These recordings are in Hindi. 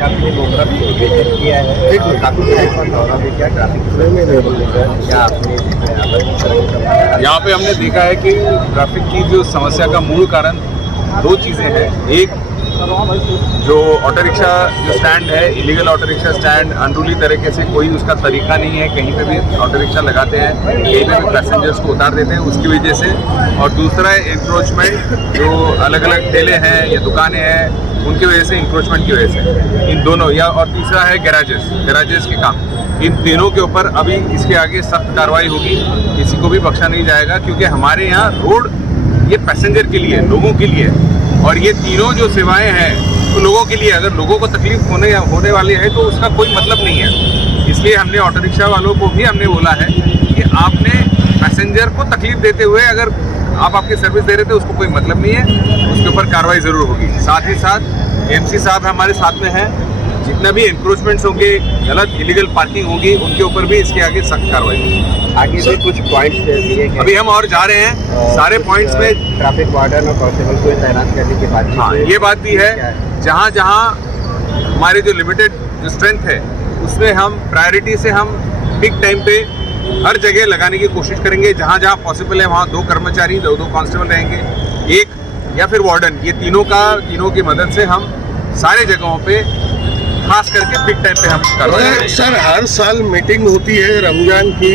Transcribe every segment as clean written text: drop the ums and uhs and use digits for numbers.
आपने मोगरा विजिट किया है, काफी टाइम पर दौरा भी किया, ट्रैफिक क्या आपने यहाँ पे हमने देखा है कि ट्रैफिक की जो समस्या का मूल कारण दो चीज़ें हैं। एक जो ऑटो रिक्शा जो स्टैंड है, illegal auto rickshaw stand, unruly तरीके से कोई उसका तरीका नहीं है, कहीं पे भी ऑटो रिक्शा लगाते हैं, कहीं पे भी पैसेंजर्स को उतार देते हैं, उसकी वजह से। और दूसरा है इंक्रोचमेंट, जो अलग अलग ठेले हैं या दुकानें हैं उनकी वजह से, इंक्रोचमेंट की वजह से, इन दोनों या। और तीसरा है गैराजेस के काम। इन तीनों के ऊपर अभी इसके आगे सख्त कार्रवाई होगी, किसी को भी बख्शा नहीं जाएगा, क्योंकि हमारे यहाँ रोड ये पैसेंजर के लिए, लोगों के लिए, और ये तीनों जो सेवाएं हैं तो लोगों के लिए। अगर लोगों को तकलीफ होने वाली है तो उसका कोई मतलब नहीं है। इसलिए हमने ऑटो रिक्शा वालों को भी हमने बोला है कि आपने पैसेंजर को तकलीफ देते हुए अगर आप आपकी सर्विस दे रहे थे उसको कोई मतलब नहीं है, उसके ऊपर कार्रवाई ज़रूर होगी। साथ ही साथ एमसी साहब हमारे साथ में हैं, जितना भी इंक्रोचमेंट्स होंगे, गलत इलीगल पार्किंग होगी, उनके ऊपर भी इसके आगे सख्त कार्रवाई होगी। आगे से कुछ पॉइंट्स दिए गए, अभी हम और जा रहे हैं, सारे पॉइंट्स में ट्रैफिक वार्डन और कांस्टेबल को तैनात करने की बात। हाँ, ये बात भी है। जहाँ जहाँ हमारे जो लिमिटेड जो स्ट्रेंथ है उसमें हम प्रायोरिटी से हम पिक टाइम पे हर जगह लगाने की कोशिश करेंगे। जहाँ जहाँ पॉसिबल है वहाँ 2 कर्मचारी, 2 कांस्टेबल रहेंगे, एक या फिर वार्डन, ये तीनों की मदद से हम सारे जगहों पे खास करके पिक टाइम पे हम करवाएंगे। सर, हर साल मीटिंग होती है रमजान की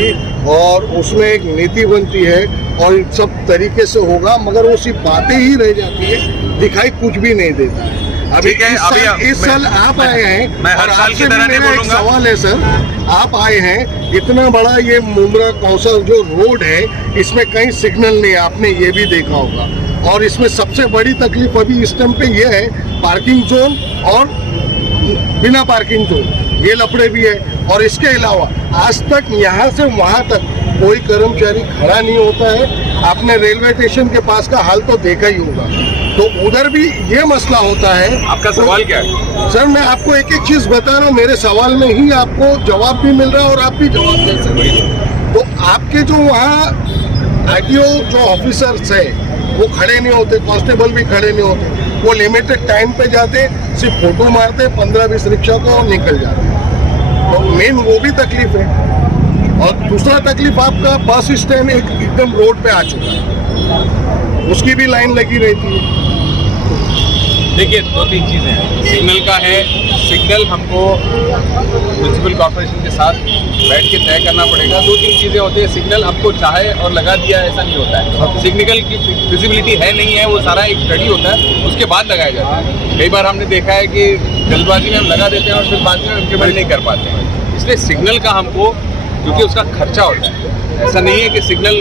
और उसमें एक नीति बनती है और सब तरीके से होगा, मगर वो सिर्फ बातें ही रह जाती है, दिखाई कुछ भी नहीं देता है। अभी इस साल आप आए हैं, मैं हर साल की तरह नहीं बोलूंगा। सवाल है सर, आप आए हैं, इतना बड़ा ये मुमरा कौशल जो रोड है, इसमें कहीं सिग्नल नहीं है, आपने ये भी देखा होगा। और इसमें सबसे बड़ी तकलीफ अभी इस टाइम पे ये है, पार्किंग जोन और बिना पार्किंग जोन, ये लफड़े भी है। और इसके अलावा आज तक यहाँ से वहाँ तक कोई कर्मचारी खड़ा नहीं होता है। आपने रेलवे स्टेशन के पास का हाल तो देखा ही होगा, तो उधर भी ये मसला होता है। आपका सवाल क्या है? सर, मैं आपको एक एक चीज बता रहा हूँ, मेरे सवाल में ही आपको जवाब भी मिल रहा है और आप भी जवाब दे सकते हैं। तो आपके जो वहाँ आईटीओ जो ऑफिसर्स है वो खड़े नहीं होते, कांस्टेबल भी खड़े नहीं होते, वो लिमिटेड टाइम पे जाते, सिर्फ फोटो मारते 15-20 रिक्शा को और निकल जाते। तो मेन वो भी तकलीफ है। और दूसरा तकलीफ आपका बस स्टैंड एकदम रोड पे आ चुका है, उसकी भी लाइन लगी रहती है। देखिए, 2-3 चीज़ें हैं। सिग्नल का है, सिग्नल हमको म्यूनसिपल कॉर्पोरेशन के साथ बैठ के तय करना पड़ेगा। 2-3 चीज़ें होती है। सिग्नल हमको चाहे और लगा दिया ऐसा नहीं होता है। सिग्नल की विजिबिलिटी है नहीं है, वो सारा एक स्टडी होता है, उसके बाद लगाया जाता है। कई बार हमने देखा है कि जल्दबाजी में हम लगा देते हैं और फिर बाद में इम्प्लीमेंट नहीं कर पाते हैं। इसलिए सिग्नल का हमको, क्योंकि उसका खर्चा होता है, ऐसा नहीं है कि सिग्नल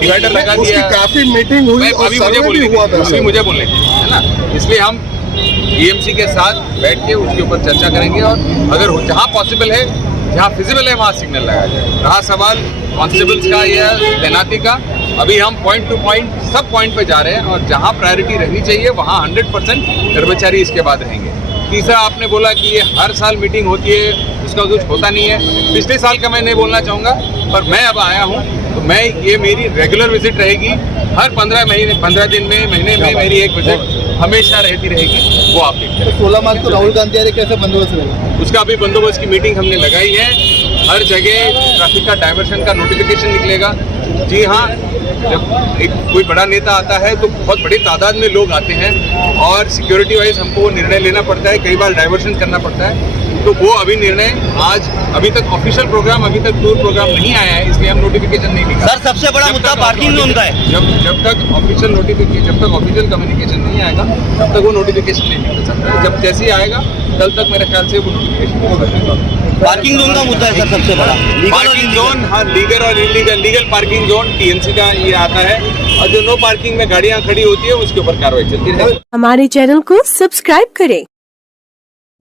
डिवाइडर लगा दिया। काफी मीटिंग हुई और सर्वे भी हुआ था, अभी मुझे बोलने है ना। इसलिए हम ईएमसी के साथ बैठ के उसके ऊपर चर्चा करेंगे और अगर जहाँ पॉसिबल है, जहाँ फिजिबल है, वहाँ सिग्नल लगाया जाए। रहा सवाल कांस्टेबल्स का या तैनाती का, अभी हम पॉइंट टू पॉइंट सब पॉइंट पे जा रहे हैं और जहाँ प्रायोरिटी रहनी चाहिए वहाँ 100% कर्मचारी इसके बाद रहेंगे। तीसरा, आपने बोला कि ये हर साल मीटिंग होती है, उसका कुछ होता नहीं है। पिछले साल का मैं नहीं बोलना चाहूँगा, पर मैं अब आया हूँ तो मैं ये मेरी रेगुलर विजिट रहेगी। हर 15 दिन में, महीने में मेरी एक विजिट हमेशा रहती रहेगी, वो आप देखते हैं। 16 मार्च को राहुल गांधी आ रहे, कैसे बंदोबस्त रहेगा? उसका भी बंदोबस्त की मीटिंग हमने लगाई है। हर जगह ट्रैफिक का डाइवर्शन का नोटिफिकेशन निकलेगा। जी हाँ, जब एक कोई बड़ा नेता आता है तो बहुत बड़ी तादाद में लोग आते हैं और सिक्योरिटी वाइज हमको वो निर्णय लेना पड़ता है, कई बार डाइवर्शन करना पड़ता है। तो वो अभी निर्णय आज, अभी तक ऑफिशियल प्रोग्राम, अभी तक टूर प्रोग्राम नहीं आया है, इसलिए हम नोटिफिकेशन नहीं निकाला। सर, सबसे बड़ा मुद्दा पार्किंग जोन का है। जब तक ऑफिशियल नोटिफिकेशन, जब तक ऑफिशियल कम्युनिकेशन नहीं आएगा तब तक वो नोटिफिकेशन नहीं निकल सकता है। जब जैसे ही आएगा कल तक मेरे ख्याल से वो नोटिफिकेशन होगा। पार्किंग जोन का मुद्दा है सर सबसे बड़ा। पार्किंग जोन, हाँ, लीगल और illegal. Legal parking zone TNC का ये आता है और जो नो पार्किंग में गाड़ियां खड़ी होती है उसके ऊपर कार्रवाई चलती रहेगी। हमारे चैनल को सब्सक्राइब करें,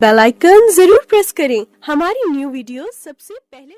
बेल आइकन जरूर प्रेस करें हमारी न्यू वीडियो सबसे पहले